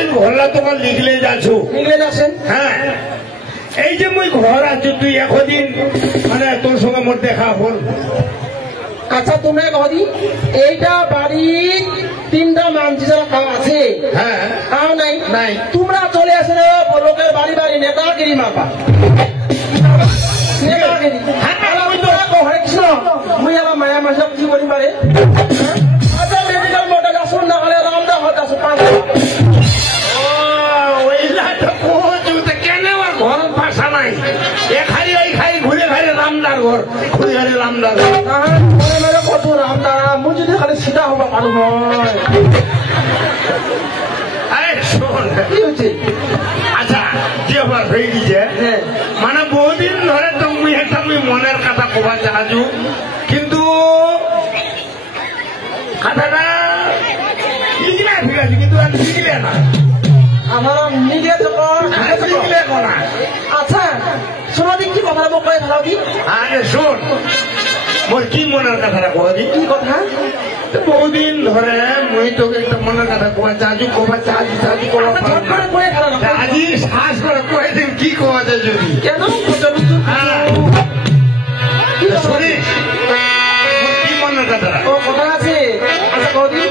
বহুদিন ঘরলা তোমার লিখলে যাচ্ছো নিগলে যাচ্ছেন হ্যাঁ এই যে মুই ঘর আছো তুই এতদিন মানে তোর সঙ্গে মোর দেখা হল আচ্ছা তোমরা কদি এইটা বাড়ি তিনটা মানছি যারা আছে হ্যাঁ তাও নাই নাই তোমরা চলে আসে লোকের বাড়ি বাড়ি নেতাগিরি মাপা নেতাগিরি হরে কৃষ্ণ মুই আমার মায়া মাসা কি বলি পারে আচ্ছা মেডিকেল মডেল আসুন না হলে রামদা হত আসুন ঘর ভাষা নাই এ খালি ওই খালি ঘুরে খালি রামদার ঘর ঘুরে খালি রামদার ঘর কত রামদা মুই যদি খালি সিধা হবা পারো নয় আরে শোন কি হচ্ছে আচ্ছা যে আবার হয়ে গেছে হ্যাঁ মানে বহুদিন ধরে তুমি একটা তুমি মনের কথা কবা চাহাজু কিন্তু কথাটা লিখলে ঠিক আছে কিন্তু আর লিখলে না আমার নিজে লিখলে করা আচ্ছা শোনা দিক কি কথা মোক কয়ে ভালো দি আরে শোন মোর কি মনের কথাটা কবা দি কি কথা বহুদিন ধরে মুই তোকে একটা মনের কথা কবা চাহাজু কবা চাহাজু চাহাজু কবা ঝট করে কয়ে ভালো না আজি শ্বাস করে কয়ে দিন কি কবা যায় যদি কেন শরীর কি মনের কথাটা ও কথা আছে আচ্ছা কদি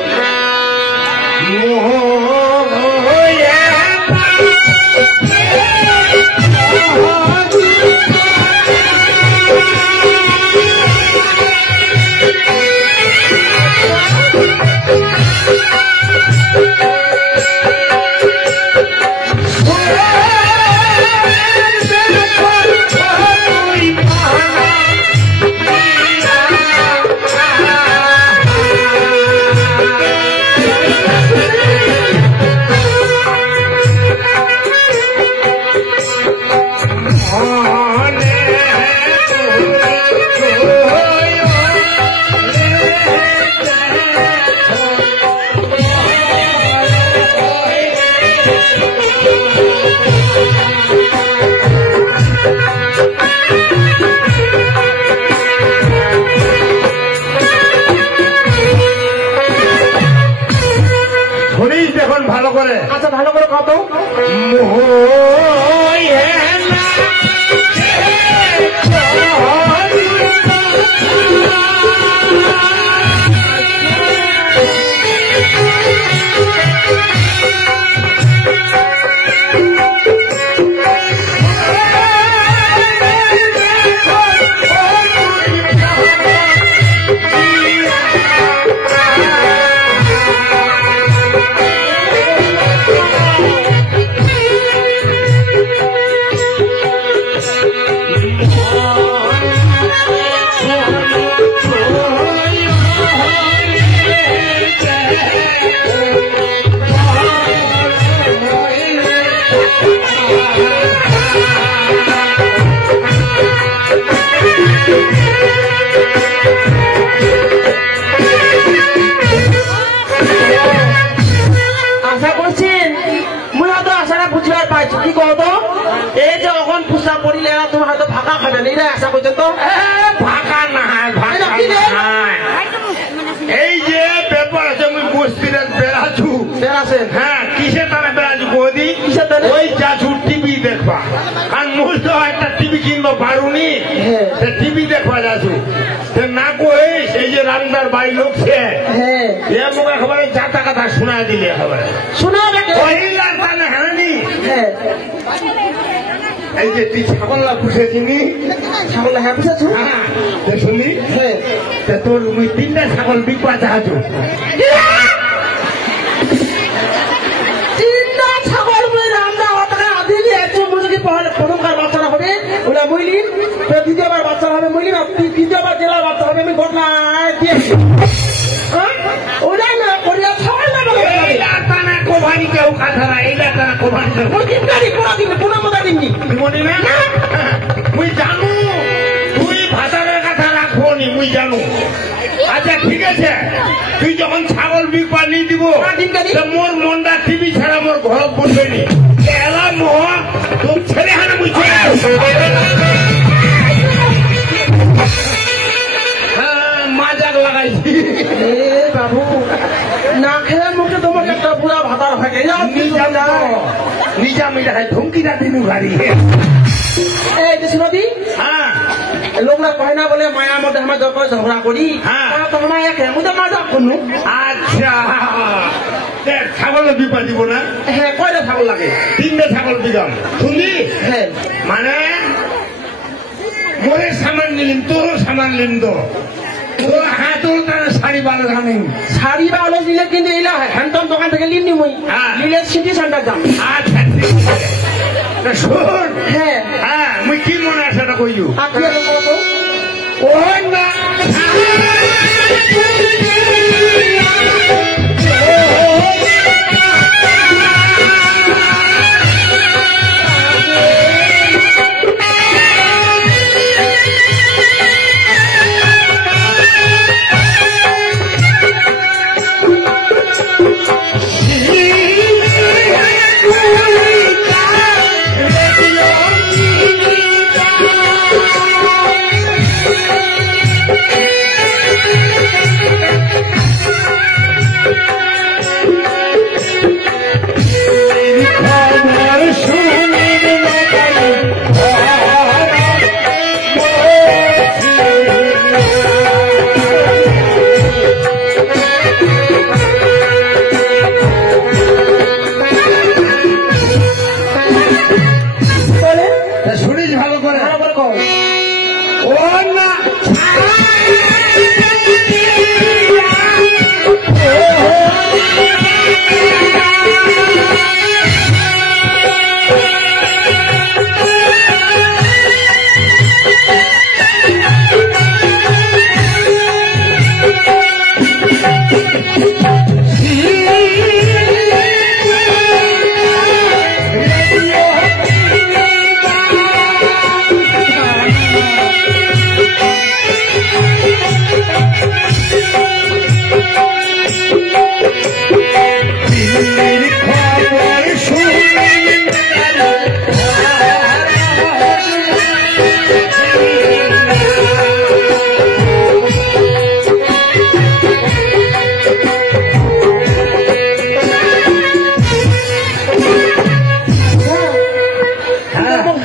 দেখুন ভালো করে আচ্ছা ভালো করে কত আশা করছেন মুই হয়তো আশাটা বুঝবার পাইছি কি কত এই যে এখন পুষা পড়িলে তুমি হয়তো ফাঁকা খাবে না আশা করছেন তো ফাঁকা না এই যে ব্যাপার আছে আমি বস্তিরে বেড়াছু বেড়াছেন হ্যাঁ কিসে তারা বেড়াছু বৌদি কিসের তারে? ওই যাছু টিভি দেখবা কারণ মুই তো একটা টিভি কিনবো পারুনি হ্যাঁ। টিভি দেখবা যাছু না কইস এই যে রান্নার বাড়ি লোক সে হ্যাঁ এ মুখে খবরে যাতা কথা শোনা দিলে খবরে শোনা দেখে কহিলার তানে হানি হ্যাঁ এই যে তুই ছাগল্লা পুষেছিনি ছাগল হ্যাঁ বুঝেছো হ্যাঁ শুনি হ্যাঁ তা তোর মুই তিনটা ছাগল বিকবা চাহাছো তিনটা ছাগল মুই রান্না হতে আদিলি একজন মুরগি প্রথমবার বাচ্চারা হবে ওরা মইলিন দ্বিতীয়বার বাচ্চা হবে মইলিন তৃতীয়বার জেলার বাচ্চা হবে আমি ঘটনা দিয়েছি ওরাই না করিয়া ছাগল না এইটা তানে কোভানি কেউ কথা না এইটা তানে কোভানি মুরগির গাড়ি কোনা দিন কোনা মতো দিননি মনে না মুই জানু তুই ভাতারের কথা রাখবো নি মুই জানু আচ্ছা ঠিক আছে তুই যখন ছাগল বিকবা নি দিব মোর মনটা টিভি ছাড়া মোর ঘর বসবে নি এলা মোহ তোর ছেলে হানা মুই হ্যাঁ মাজাক লাগাইছি বাবু না খেলে মুখে তোমাকে একটা পুরা ভাতার হয়ে গেছে নিজাম এটা ধমকিটা দিনু গাড়ি এই যে শুনবি হ্যাঁ লোকরা কয় না বলে মায়ার মধ্যে আমার যখন ঝগড়া করি হ্যাঁ। তোমার একে মুদে মাজা করলু আচ্ছা ছাগলের বিপা দিব না হ্যাঁ কয়টা ছাগল লাগে 3টে ছাগল দিলাম শুনলি হ্যাঁ মানে মোরে সামান নিলিম তোরও সামান নিলিম তো তোর হাতও তার শাড়ি ভালো জানেন শাড়ি বা আলো দিলে কিন্তু এলা হ্যান্ডম দোকান থেকে লিনি মই হ্যাঁ। লিলে সিটি সেন্টার যাম আচ্ছা ঠিক আছে তা শোন হ্যাঁ হ্যাঁ মুই কি মনে আছে এটা কইলু আর কি আছে বলো তো ও না শুনিস ভালো করে ভালো করে কও ও না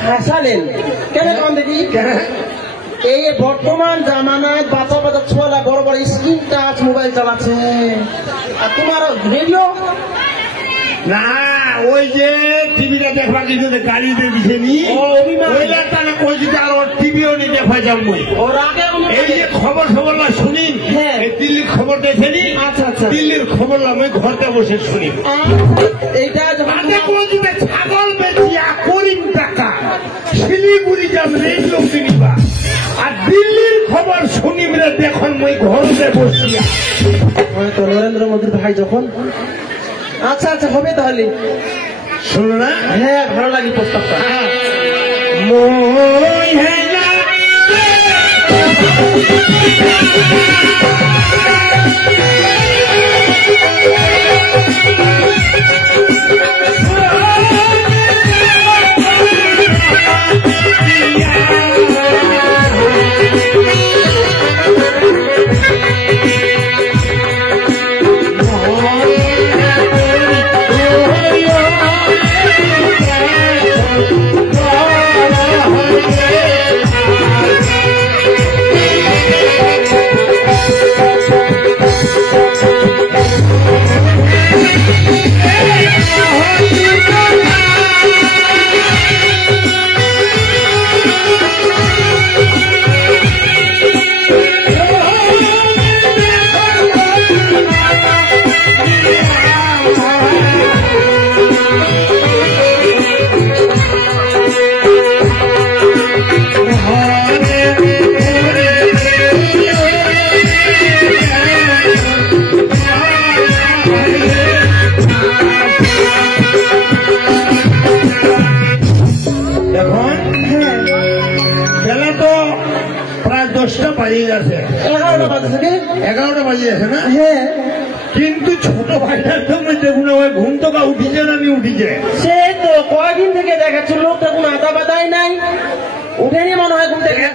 হাসালেন কেন কম দেখি এই বর্তমান জামানায় বাচ্চা বাচ্চা ছোয়ালা বড় বড় স্ক্রিন টাচ মোবাইল চালাচ্ছে আর তোমার রেডিও না ওই যে টিভিটা দেখবার কিছু গাড়িতে দিছে নি ও, অভিমান। ওইটা তাহলে কইছি আর ওর টিভিও নি দেখা যাম মই ওর আগে এই যে খবর খবর না শুনি হ্যাঁ। এই দিল্লির খবর দেখেনি আচ্ছা, আচ্ছা। দিল্লির খবর আমি ঘরতে বসে শুনি এইটা যখন তাতে কইছি যে ছাগল বেচিয়া করিম টাকা শিলিগুড়ি যাম রেডিও কিনিবা আর দিল্লির খবর শুনিবরে দেখুন মই ঘরতে বসিয়া হয়তো নরেন্দ্র মোদীর ভাই যখন আচ্ছা আচ্ছা হবে তাহলে শুনো না হ্যাঁ ভালো লাগে প্রস্তাবটা মই হেলা প্রায় 10টা বাজিয়ে যাচ্ছে 11টা বাজে থেকে 11টা বাজিয়ে যাচ্ছে না হ্যাঁ কিন্তু ছোট ভাইটার সঙ্গে দেখুন ওই ঘুম তো উঠিছে না নি উঠিছে সে তো কয়দিন থেকে দেখাচ্ছিল লোক তখন আদা বাদাই নাই উঠেনি মনে হয় ঘুম থেকে